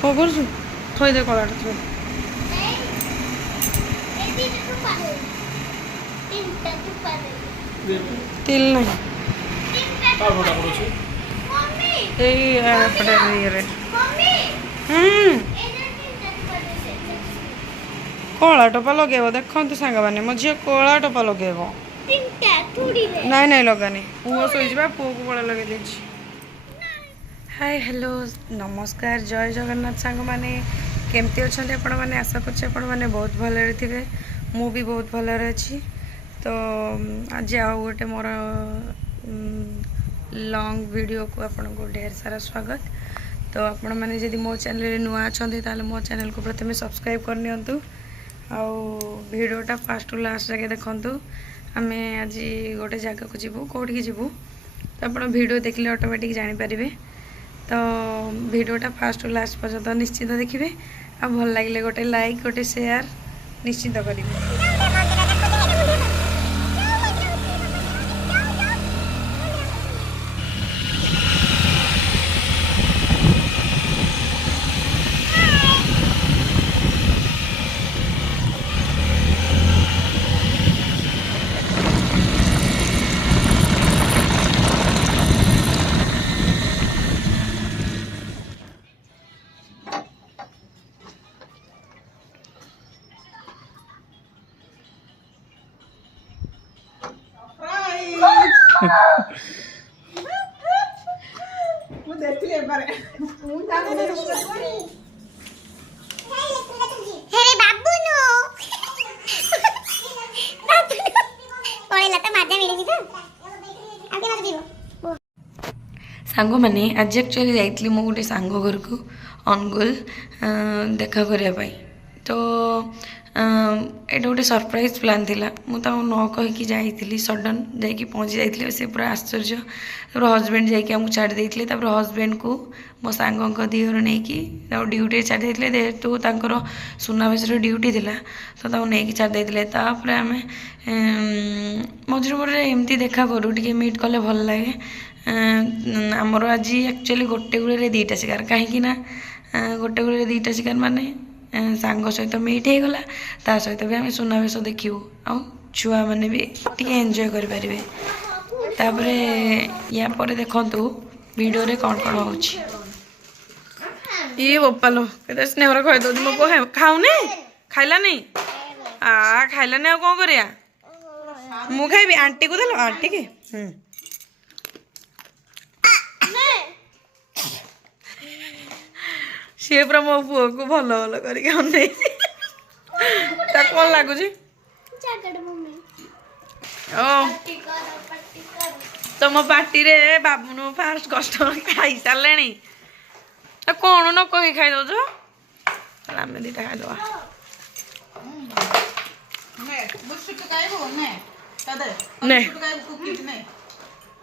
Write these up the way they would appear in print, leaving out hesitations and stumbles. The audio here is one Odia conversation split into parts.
କଣ କରୁଛୁ? ଥୋଇଦେ କଳାଟା ଥୋଇ। ତିଲ ନାହିଁ ଏଇ ଏପଟେ ଇଏରେ। କଳା ଟୋପା ଲଗେଇବ। ଦେଖନ୍ତୁ ସାଙ୍ଗମାନେ, ମୋ ଝିଅ କଳା ଟୋପା ଲଗେଇବ। ନାଇଁ ନାଇଁ ଲଗାନି। ପୁଅ ଶୋଇଯିବା, ପୁଅକୁ କଳା ଲଗେଇ ଦେଇଛି। ହାଇ ହ୍ୟାଲୋ ନମସ୍କାର, ଜୟ ଜଗନ୍ନାଥ ସାଙ୍ଗମାନେ। କେମିତି ଅଛନ୍ତି ଆପଣମାନେ? ଆଶା କରୁଛି ଆପଣମାନେ ବହୁତ ଭଲରେ ଥିବେ। ମୁଁ ବି ବହୁତ ଭଲରେ ଅଛି। ତ ଆଜି ଆଉ ଗୋଟେ ମୋର ଲଙ୍ଗ୍ ଭିଡ଼ିଓକୁ ଆପଣଙ୍କୁ ଢେର ସାରା ସ୍ୱାଗତ। ତ ଆପଣମାନେ ଯଦି ମୋ ଚ୍ୟାନେଲରେ ନୂଆ ଅଛନ୍ତି ତାହେଲେ ମୋ ଚ୍ୟାନେଲକୁ ପ୍ରଥମେ ସବସ୍କ୍ରାଇବ୍ କରିନିଅନ୍ତୁ। ଆଉ ଭିଡ଼ିଓଟା ଫାଷ୍ଟରୁ ଲାଷ୍ଟ ଯାକେ ଦେଖନ୍ତୁ। ଆମେ ଆଜି ଗୋଟେ ଜାଗାକୁ ଯିବୁ। କେଉଁଠିକି ଯିବୁ ତ ଆପଣ ଭିଡ଼ିଓ ଦେଖିଲେ ଅଟୋମେଟିକ୍ ଜାଣିପାରିବେ। ତ ଭିଡ଼ିଓଟା ଫାଷ୍ଟରୁ ଲାଷ୍ଟ ପର୍ଯ୍ୟନ୍ତ ନିଶ୍ଚିତ ଦେଖିବେ। ଆଉ ଭଲ ଲାଗିଲେ ଗୋଟେ ଲାଇକ୍, ଗୋଟେ ସେୟାର ନିଶ୍ଚିତ କରିବେ। ସାଙ୍ଗମାନେ ଆଜି ଆକ୍ଚୁଆଲି ଯାଇଥିଲି ମୁଁ ଗୋଟେ ସାଙ୍ଗ ଘରକୁ ଅନୁଗୁଳ ଦେଖା କରିବା ପାଇଁ। ତ ଏଇଟା ଗୋଟେ ସରପ୍ରାଇଜ୍ ପ୍ଲାନ୍ ଥିଲା। ମୁଁ ତାଙ୍କୁ ନ କହିକି ଯାଇଥିଲି, ସଡ଼ନ୍ ଯାଇକି ପହଞ୍ଚି ଯାଇଥିଲି। ସେ ପୁରା ଆଶ୍ଚର୍ଯ୍ୟ। ତାପରେ ହଜବେଣ୍ଡ ଯାଇକି ଆମକୁ ଛାଡ଼ି ଦେଇଥିଲେ। ତାପରେ ହଜବେଣ୍ଡକୁ ମୋ ସାଙ୍ଗଙ୍କ ଦିଅର ନେଇକି ତାକୁ ଡ୍ୟୁଟିରେ ଛାଡ଼ି ଦେଇଥିଲେ। ଯେହେତୁ ତାଙ୍କର ସୁନାବେଶର ଡ୍ୟୁଟି ଥିଲା ତ ତାକୁ ନେଇକି ଛାଡ଼ି ଦେଇଥିଲେ। ତାପରେ ଆମେ ମଝିରେ ମଝିରେ ଏମିତି ଦେଖା କରୁ, ଟିକେ ମିଟ୍ କଲେ ଭଲ ଲାଗେ। ଆମର ଆଜି ଆକ୍ଚୁଆଲି ଗୋଟେ ଗୁଳିରେ ଦୁଇଟା ଶିକାର। କାହିଁକି ନା ଗୋଟେ ଗୁଳିରେ ଦୁଇଟା ଶିକାର ମାନେ ସାଙ୍ଗ ସହିତ ମିଟ୍ ହେଇଗଲା, ତା ସହିତ ବି ଆମେ ସୁନାବେଶ ଦେଖିବୁ, ଆଉ ଛୁଆମାନେ ବି ଟିକେ ଏନ୍ଜୟ କରିପାରିବେ। ତାପରେ ୟା ପରେ ଦେଖନ୍ତୁ ଭିଡ଼ିଓରେ କ'ଣ କ'ଣ ହେଉଛି। ଇଏ ବୋପାଲୋ କେତେ ସ୍ନେହରେ ଖୁଆଇଦେଉଛି। ମୋ ପୁଅ ଖାଉନି, ଖାଇଲାନି। ଖାଇଲାନି ଆଉ କ'ଣ କରିବା? ମୁଁ ଖାଇବି। ଆଣ୍ଟିକୁ ଦେଲ? ଆଣ୍ଟିକି ସିଏ ପୁରା ମୋ ପୁଅକୁ ଭଲ ଭଲ କରିକି ଅନେଇଛି। ତାକୁ କ'ଣ ଲାଗୁଛି? ଓ ତମ ପାଟିରେ ବାବୁନୁ ଫାଷ୍ଟ କଷ୍ଟମର ଖାଇସାରିଲେଣି। କ'ଣ ନ କହି ଖାଇଦଉଛ? ଆମେ ଦୁଇଟା ଖାଇଦବା।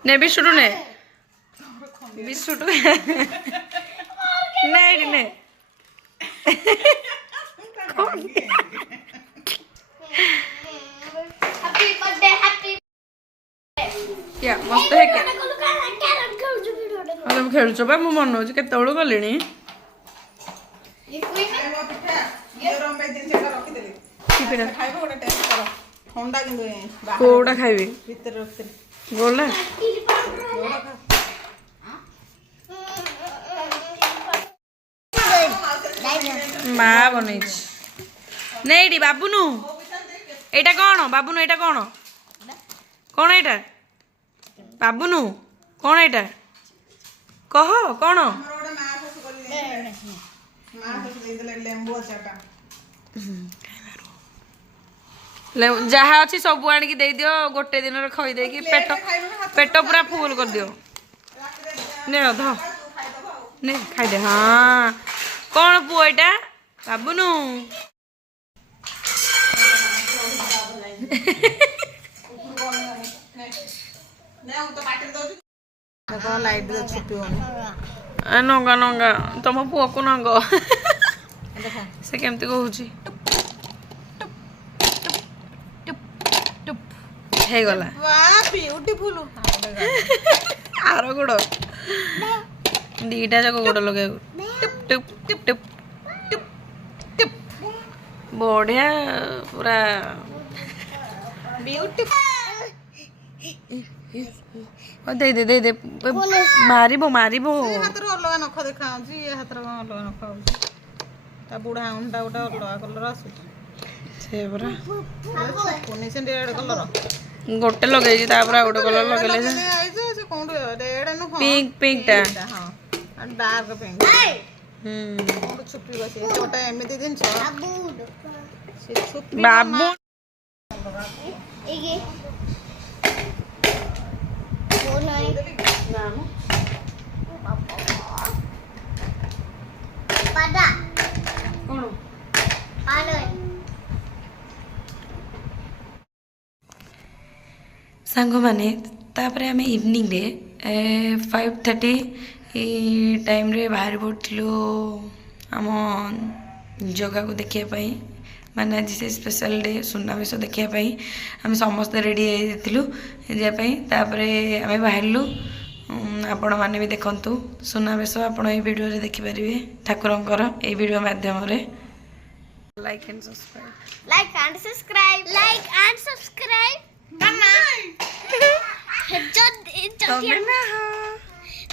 ନେ ବିସ୍କୁଟ ନେ, ବିସ୍କୁଟ ନେ ଏଇଠି ନେ। ମସ୍ତ ତମେ ଖେଳୁଛ ବା, ମୁଁ ମନେ ହଉଛି କେତେବେଳୁ ଗଲିଣି। କୋଉଟା ଖାଇବି? ଗୋଲା ମା ବନେଇଛି। ନେ ଏଇଠି ବାବୁନୁ, ଏଇଟା କ'ଣ? ବାବୁନୁ ଏଇଟା କ'ଣ? କ'ଣ ଏଇଟା ବାବୁନୁ? କ'ଣ ଏଇଟା କହ? କ'ଣ ଯାହା ଅଛି ସବୁ ଆଣିକି ଦେଇଦିଅ। ଗୋଟେ ଦିନରେ ଖଇ ଦେଇକି ପେଟ ପୁରା ଫୁଲ କରିଦିଅ। ନେ ଅଧ ନେ ଖାଇଦେ। ହଁ କ'ଣ ପୁଅ ଏଇଟା ବାବୁନୁ? ନଙ୍ଗା ନଙ୍ଗା ତମ ପୁଅକୁ ନଙ୍ଗ। ସେ କେମିତି କହୁଛି? ହେଇଗଲା ଆର ଗୋଡ଼ दीटा जाक गोड़ लगे टुप टुप टुप टुप टुप बढ़िया पूरा दे दे दे दे मारिबो मारिबो हातर अलगा नख देखाउची ये हातर अलगा नख ता बुढ़ा अंडा उडा अलगा कलर आसुची से पूरा कोनी से रेड कलर गोटे लगे तापर गोटे कलर लगेले से कोन रेड नु पिंक पिंक टा हां डार्क पिंक कोन छुपी बसी छोटा एमिति दिन छ से छुपी बाबू एगे कोन है नाम पादा कोन आलो सांग माने तापरे आम इवनिंग रे 5:30 टाइम रे बाहर पड़ू आम जगह को देखापी माने आज से स्पेशल डे सुनावेश देखापी आम समस्त रेडी जावाई आम बाहरलु आपण मैंने भी देखु सुनावेश आपण ये वीडियो रे देखिपारे ठाकुरंकर ये वीडियो माध्यम लाइक एंड सब्सक्राइब मामा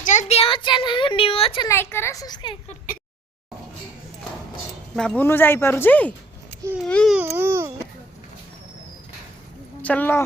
जल्दी हम चैनल न्यू अच्छा लाइक करो सब्सक्राइब करो बाबू नु जाई पारुजी चलो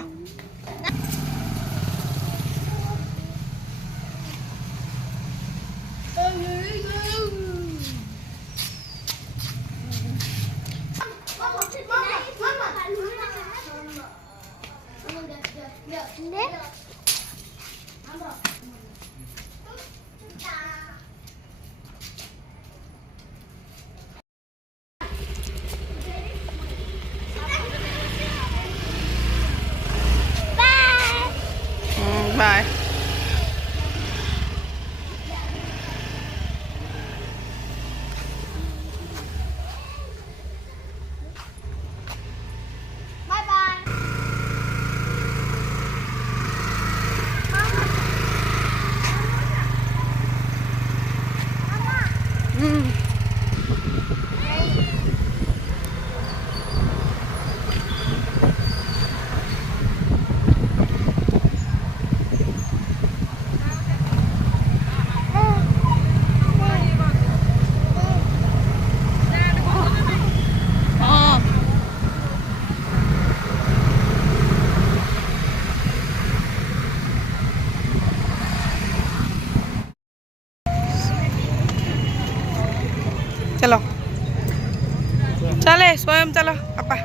बाय बाय बाय चलो चले स्वयं चलो अपा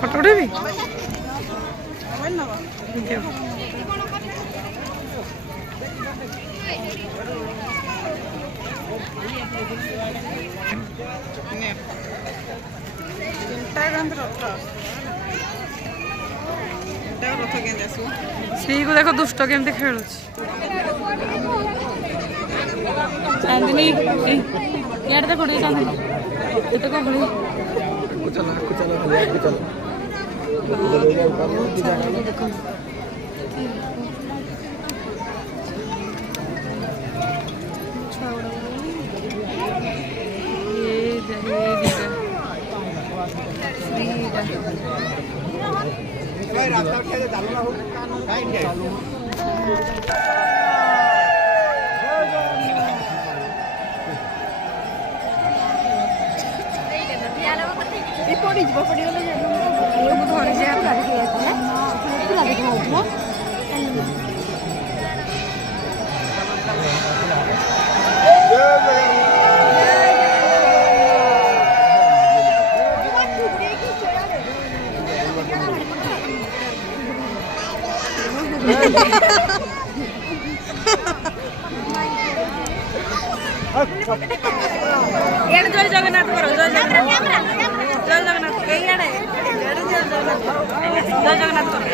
फोटो उठेबी श्री को देखो दुष्ट केमती खेलु चांदनी यार देखो चांदनी ये तो कबड़ी देखो जय जगन्नाथ करो जय जगन्नाथ जय जगन्नाथ जय जगन्नाथ करो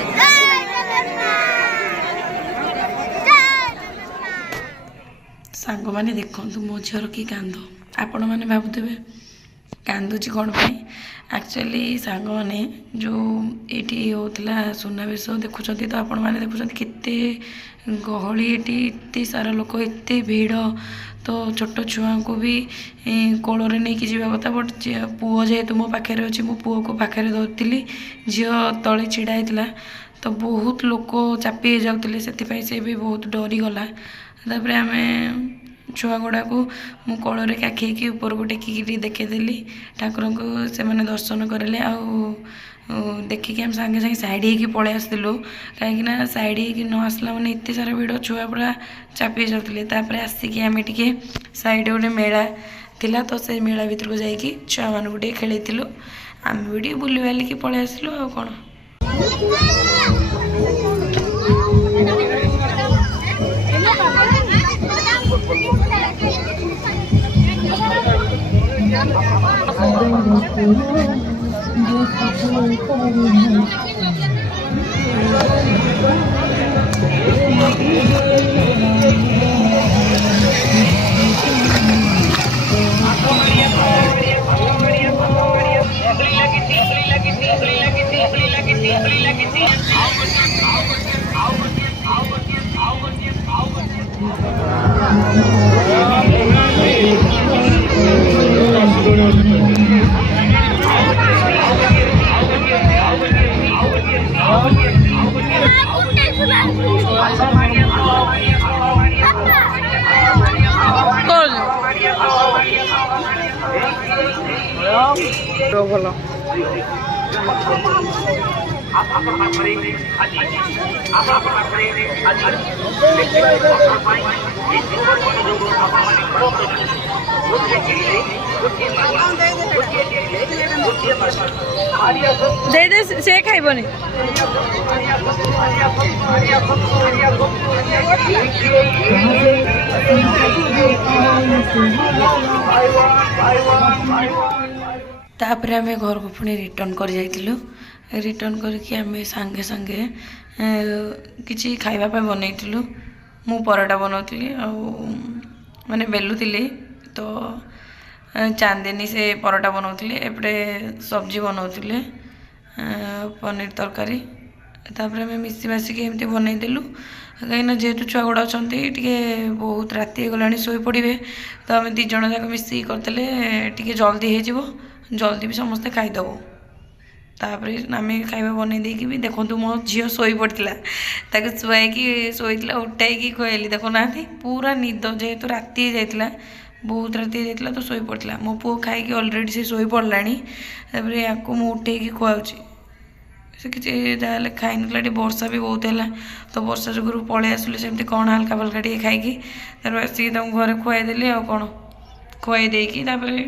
ସାଙ୍ଗମାନେ ଦେଖନ୍ତୁ ମୋ ଝିଅର କି କାନ୍ଦ। ଆପଣମାନେ ଭାବୁଥିବେ କାନ୍ଦୁଛି କ'ଣ ପାଇଁ। ଆକ୍ଚୁଆଲି ସାଙ୍ଗମାନେ ଯେଉଁ ଏଇଠି ହେଉଥିଲା ସୁନାବେଶ ଦେଖୁଛନ୍ତି ତ, ଆପଣମାନେ ଦେଖୁଛନ୍ତି କେତେ ଗହଳି ଏଠି, ଏତେ ସାରା ଲୋକ, ଏତେ ଭିଡ଼। ତ ଛୋଟ ଛୁଆଙ୍କୁ ବି କୋଳରେ ନେଇକି ଯିବା କଥା, ବଟ୍ ପୁଅ ଯେହେତୁ ମୋ ପାଖରେ ଅଛି, ମୁଁ ପୁଅକୁ ପାଖରେ ଧରିଥିଲି, ଝିଅ ତଳେ ଛିଡ଼ା ହେଇଥିଲା। ତ ବହୁତ ଲୋକ ଚାପି ହେଇଯାଉଥିଲେ, ସେଥିପାଇଁ ସେ ବି ବହୁତ ଡରିଗଲା। ତାପରେ ଆମେ ଛୁଆ ଗୁଡ଼ାକୁ ମୁଁ କୋଳରେ କାଖେଇକି ଉପରକୁ ଟେକିକି ଦେଖେଇଦେଲି ଠାକୁରଙ୍କୁ, ସେମାନେ ଦର୍ଶନ କରିଲେ। ଆଉ ଦେଖିକି ଆମେ ସାଙ୍ଗେ ସାଙ୍ଗେ ସାଇଡ଼୍ ହେଇକି ପଳେଇ ଆସିଥିଲୁ, କାହିଁକିନା ସାଇଡ଼୍ ହେଇକି ନ ଆସିଲା ମାନେ ଏତେ ସାରା ଭିଡ଼, ଛୁଆ ପୁରା ଚାପି ହେଇଯାଉଥିଲେ। ତାପରେ ଆସିକି ଆମେ ଟିକେ ସାଇଡ଼୍ ଗୋଟେ ମେଳା ଥିଲା, ତ ସେ ମେଳା ଭିତରକୁ ଯାଇକି ଛୁଆମାନଙ୍କୁ ଟିକେ ଖେଳେଇଥିଲୁ। ଆମେ ବି ଟିକେ ବୁଲି ବାଲିକି ପଳେଇ ଆସିଲୁ ଆଉ କ'ଣ। ଭଲ ଦେଇଦେ, ସେ ଖାଇବନି। ତାପରେ ଆମେ ଘରକୁ ପୁଣି ରିଟର୍ଣ୍ଣ କରି ଯାଇଥିଲୁ। ରିଟର୍ଣ୍ଣ କରିକି ଆମେ ସାଙ୍ଗେ ସାଙ୍ଗେ କିଛି ଖାଇବା ପାଇଁ ବନେଇଥିଲୁ। ମୁଁ ପରଟା ବନାଉଥିଲି ଆଉ ମାନେ ବେଲୁଥିଲି, ତ ଚାନ୍ଦିନୀ ସେ ପରଟା ବନାଉଥିଲେ, ଏପଟେ ସବଜି ବନାଉଥିଲେ, ପନିର ତରକାରୀ। ତାପରେ ଆମେ ମିଶି ମାସିକି ଏମିତି ବନେଇଦେଲୁ, କାହିଁକିନା ଯେହେତୁ ଛୁଆ ଗୁଡ଼ା ଅଛନ୍ତି, ଟିକେ ବହୁତ ରାତି ହେଇଗଲାଣି, ଶୋଇପଡ଼ିବେ। ତ ଆମେ 2 ଜଣ ଯାକ ମିଶିକି କରିଦେଲେ ଟିକେ ଜଲ୍ଦି ହେଇଯିବ, ଜଲ୍ଦି ବି ସମସ୍ତେ ଖାଇଦେବୁ। ତାପରେ ଆମେ ଖାଇବା ବନେଇ ଦେଇକି ବି ଦେଖନ୍ତୁ, ମୋ ଝିଅ ଶୋଇପଡ଼ିଥିଲା, ତାକୁ ଶୁଆଇକି ଶୋଇଥିଲା, ଉଠାଇକି ଖୁଆଇଲି, ଦେଖୁନାହାନ୍ତି ପୁରା ନିଦ, ଯେହେତୁ ରାତି ହେଇଯାଇଥିଲା, ବହୁତ ରାତି ହେଇଯାଇଥିଲା, ତ ଶୋଇପଡ଼ିଥିଲା। ମୋ ପୁଅ ଖାଇକି ଅଲରେଡ଼ି ସେ ଶୋଇପଡ଼ିଲାଣି। ତାପରେ ୟାକୁ ମୁଁ ଉଠେଇକି ଖୁଆଉଛି, ସେ କିଛି ଯାହାହେଲେ ଖାଇନଥିଲା, ଟିକେ ବର୍ଷା ବି ବହୁତ ହେଲା, ତ ବର୍ଷା ଯୋଗୁଁରୁ ପଳେଇ ଆସିଲୁ ସେମିତି କ'ଣ ହାଲକା ଫାଲକା ଟିକେ ଖାଇକି। ତାପରେ ଆସିକି ତାଙ୍କୁ ଘରେ ଖୁଆଇଦେଲି ଆଉ କ'ଣ, ଖୁଆଇ ଦେଇକି ତାପରେ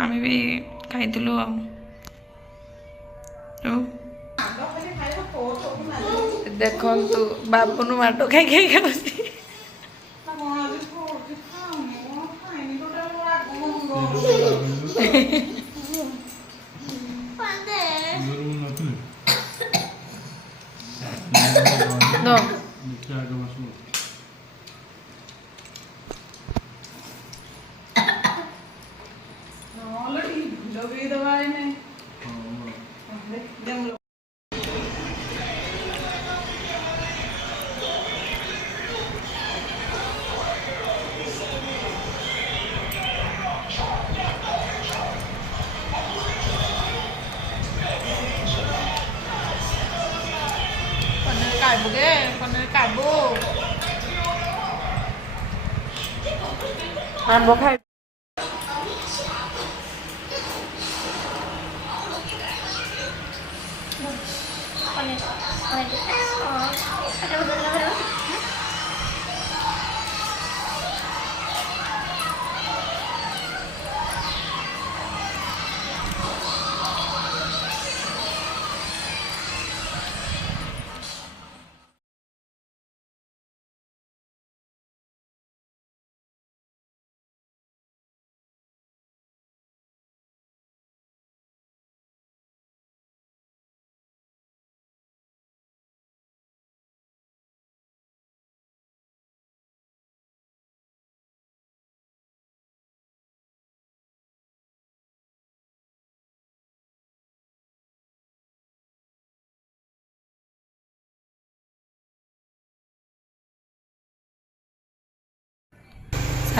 ଆମେ ବି ଖାଇଥିଲୁ ଆଉ। ଦେଖନ୍ତୁ ବାବୁନୁ ମାଡ଼ ଖାଇ ଖାଇ ଖାଉଛି। पनीर काबू आंबो खाई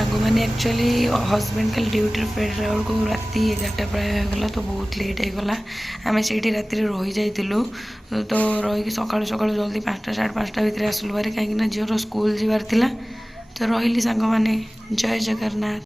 ସାଙ୍ଗମାନେ ଆକ୍ଚୁଆଲି ହଜବେଣ୍ଡ କାଲି ଡ୍ୟୁଟିରେ ଫେରିଲା ବେଳକୁ ରାତି 11ଟା ପ୍ରାୟ ହେଇଗଲା, ତ ବହୁତ ଲେଟ୍ ହେଇଗଲା। ଆମେ ସେଇଠି ରାତିରେ ରହିଯାଇଥିଲୁ, ତ ରହିକି ସକାଳୁ ସକାଳୁ ଜଲ୍ଦି 5ଟା 5:30 ଭିତରେ ଆସିଲୁ ଭାରି, କାହିଁକିନା ଝିଅର ସ୍କୁଲ ଯିବାର ଥିଲା। ତ ରହିଲି ସାଙ୍ଗମାନେ। ଜୟ ଜଗନ୍ନାଥ।